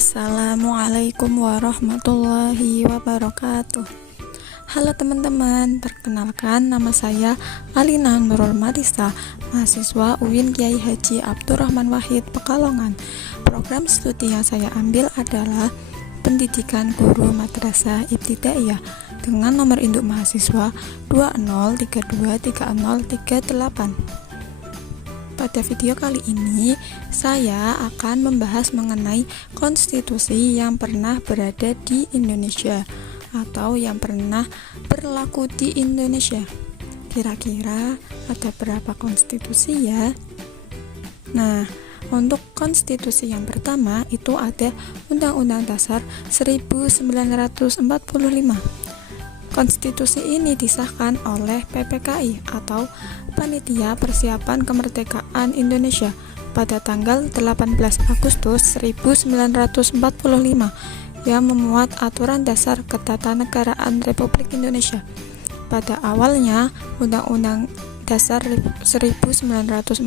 Assalamualaikum warahmatullahi wabarakatuh. Halo teman-teman, perkenalkan nama saya Alina Nurul Marisa, mahasiswa UIN Kiai Haji Abdurrahman Wahid Pekalongan. Program studi yang saya ambil adalah Pendidikan Guru Madrasah Ibtidaiyah dengan nomor induk mahasiswa 20323038. Pada video kali ini, saya akan membahas mengenai konstitusi yang pernah berada di Indonesia atau yang pernah berlaku di Indonesia. Kira-kira ada berapa konstitusi ya? Nah, untuk konstitusi yang pertama itu ada Undang-Undang Dasar 1945. Konstitusi ini disahkan oleh PPKI atau Panitia Persiapan Kemerdekaan Indonesia pada tanggal 18 Agustus 1945 yang memuat aturan dasar ketatanegaraan Republik Indonesia. Pada awalnya, Undang-Undang Dasar 1945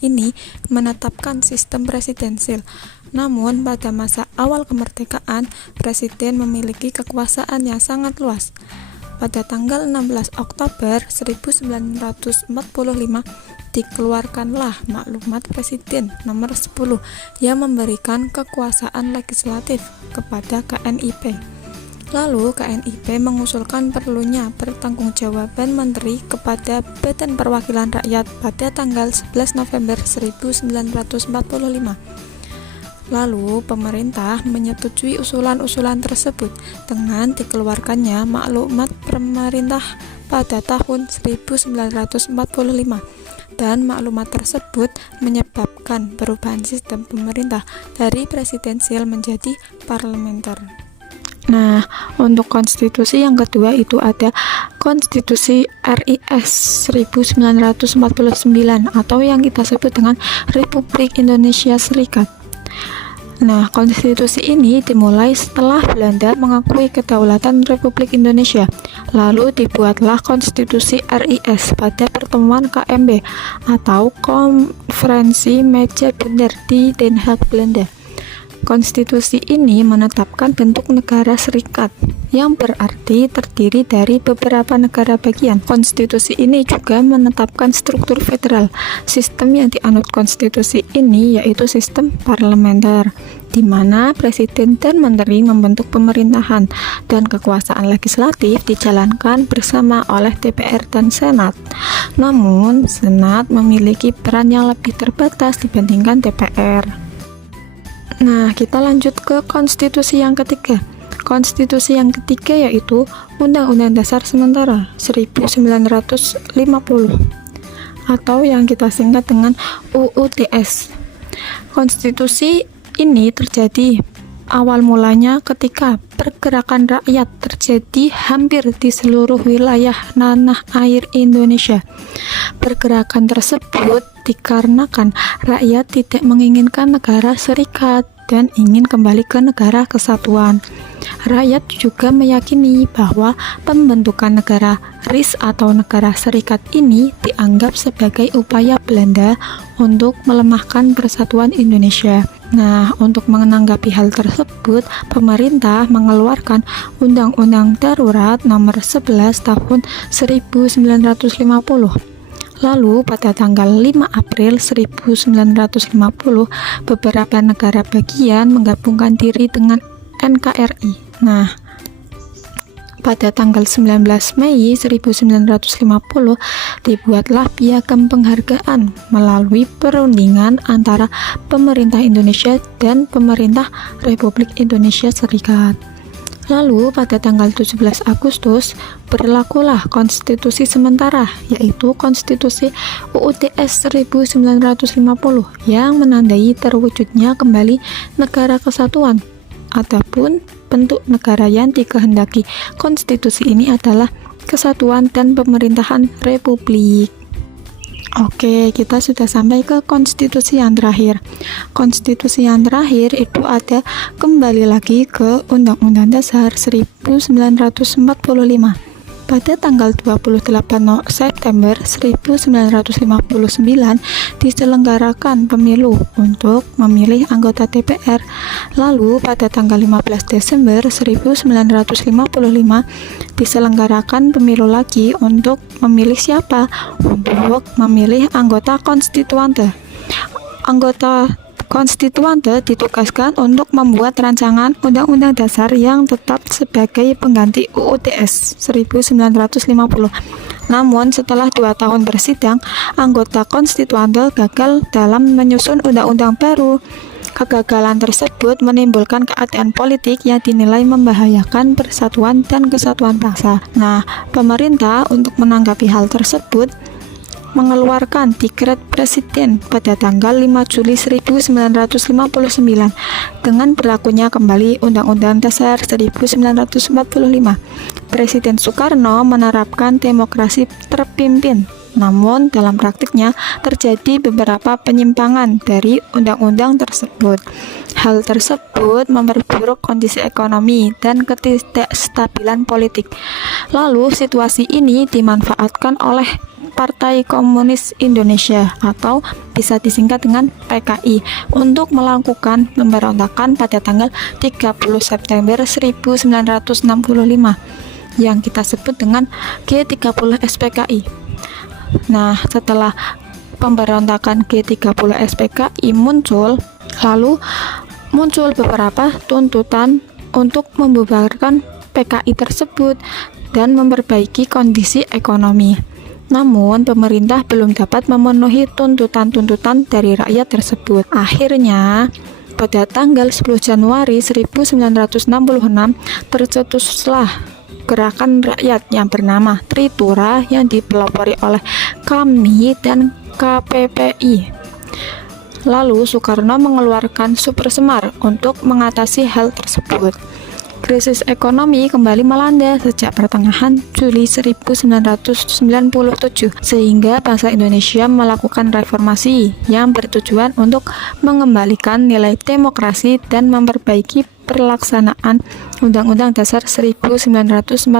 ini menetapkan sistem presidensil. Namun, pada masa awal kemerdekaan, Presiden memiliki kekuasaan yang sangat luas. Pada tanggal 16 Oktober 1945 dikeluarkanlah Maklumat Presiden nomor 10 yang memberikan kekuasaan legislatif kepada KNIP. Lalu KNIP mengusulkan perlunya pertanggungjawaban menteri kepada Badan Perwakilan Rakyat pada tanggal 11 November 1945. Lalu pemerintah menyetujui usulan-usulan tersebut dengan dikeluarkannya Maklumat Pemerintah pada tahun 1945, dan maklumat tersebut menyebabkan perubahan sistem pemerintah dari presidensial menjadi parlementer. Nah, untuk konstitusi yang kedua itu ada Konstitusi RIS 1949 atau yang kita sebut dengan Republik Indonesia Serikat. Nah, konstitusi ini dimulai setelah Belanda mengakui kedaulatan Republik Indonesia. Lalu dibuatlah konstitusi RIS pada pertemuan KMB atau Konferensi Meja Bundar di Den Haag, Belanda. Konstitusi ini menetapkan bentuk negara serikat, yang berarti terdiri dari beberapa negara bagian. Konstitusi ini juga menetapkan struktur federal. Sistem yang dianut konstitusi ini yaitu sistem parlementer, di mana presiden dan menteri membentuk pemerintahan dan kekuasaan legislatif dijalankan bersama oleh DPR dan Senat. Namun, Senat memiliki peran yang lebih terbatas dibandingkan DPR. Nah, kita lanjut ke konstitusi yang ketiga. Konstitusi yang ketiga yaitu Undang-Undang Dasar Sementara 1950 atau yang kita singkat dengan UUDS. Konstitusi ini terjadi awal mulanya ketika pergerakan rakyat terjadi hampir di seluruh wilayah tanah air Indonesia. Pergerakan tersebut dikarenakan rakyat tidak menginginkan negara serikat dan ingin kembali ke negara kesatuan. Rakyat juga meyakini bahwa pembentukan negara RIS atau negara serikat ini dianggap sebagai upaya Belanda untuk melemahkan persatuan Indonesia. Nah, untuk menanggapi hal tersebut, pemerintah mengeluarkan Undang-Undang Darurat nomor 11 tahun 1950. Lalu pada tanggal 5 April 1950, beberapa negara bagian menggabungkan diri dengan NKRI. Nah, pada tanggal 19 Mei 1950 dibuatlah Piagam Penghargaan melalui perundingan antara pemerintah Indonesia dan pemerintah Republik Indonesia Serikat. Lalu pada tanggal 17 Agustus berlakulah konstitusi sementara, yaitu Konstitusi UUDS 1950 yang menandai terwujudnya kembali negara kesatuan. Adapun bentuk negara yang dikehendaki konstitusi ini adalah kesatuan dan pemerintahan republik. Oke, kita sudah sampai ke konstitusi yang terakhir. Konstitusi yang terakhir itu ada kembali lagi ke Undang-Undang Dasar 1945. Pada tanggal 28 September 1959 diselenggarakan pemilu untuk memilih anggota DPR. Lalu pada tanggal 15 Desember 1955 diselenggarakan pemilu lagi untuk memilih siapa? Untuk memilih anggota konstituante. Anggota konstituante ditugaskan untuk membuat rancangan undang-undang dasar yang tetap sebagai pengganti UU TS 1950. Namun setelah 2 tahun bersidang, anggota konstituante gagal dalam menyusun undang-undang baru. Kegagalan tersebut menimbulkan keadaan politik yang dinilai membahayakan persatuan dan kesatuan bangsa. Nah, pemerintah untuk menanggapi hal tersebut mengeluarkan Dekret Presiden pada tanggal 5 Juli 1959 dengan berlakunya kembali Undang-Undang Dasar 1945. Presiden Soekarno menerapkan demokrasi terpimpin. Namun dalam praktiknya terjadi beberapa penyimpangan dari undang-undang tersebut. Hal tersebut memperburuk kondisi ekonomi dan ketidakstabilan politik. Lalu situasi ini dimanfaatkan oleh Partai Komunis Indonesia atau bisa disingkat dengan PKI untuk melakukan pemberontakan pada tanggal 30 September 1965 yang kita sebut dengan G30 SPKI. Nah, setelah pemberontakan G30 SPKI muncul, lalu muncul beberapa tuntutan untuk membubarkan PKI tersebut dan memperbaiki kondisi ekonomi. Namun, pemerintah belum dapat memenuhi tuntutan-tuntutan dari rakyat tersebut. Akhirnya, pada tanggal 10 Januari 1966, tercetuslah gerakan rakyat yang bernama Tritura yang dipelopori oleh KAMI dan KPPI. Lalu, Soekarno mengeluarkan Supersemar untuk mengatasi hal tersebut. Krisis ekonomi kembali melanda sejak pertengahan Juli 1997, sehingga bangsa Indonesia melakukan reformasi yang bertujuan untuk mengembalikan nilai demokrasi dan memperbaiki pelaksanaan Undang-Undang Dasar 1945.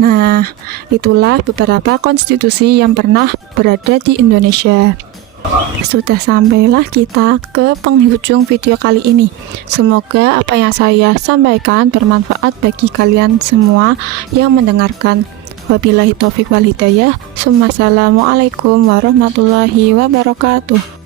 Nah, itulah beberapa konstitusi yang pernah berada di Indonesia. Sudah sampailah kita ke penghujung video kali ini. Semoga apa yang saya sampaikan bermanfaat bagi kalian semua yang mendengarkan. Wabillahi taufik wal hidayah. Assalamualaikum warahmatullahi wabarakatuh.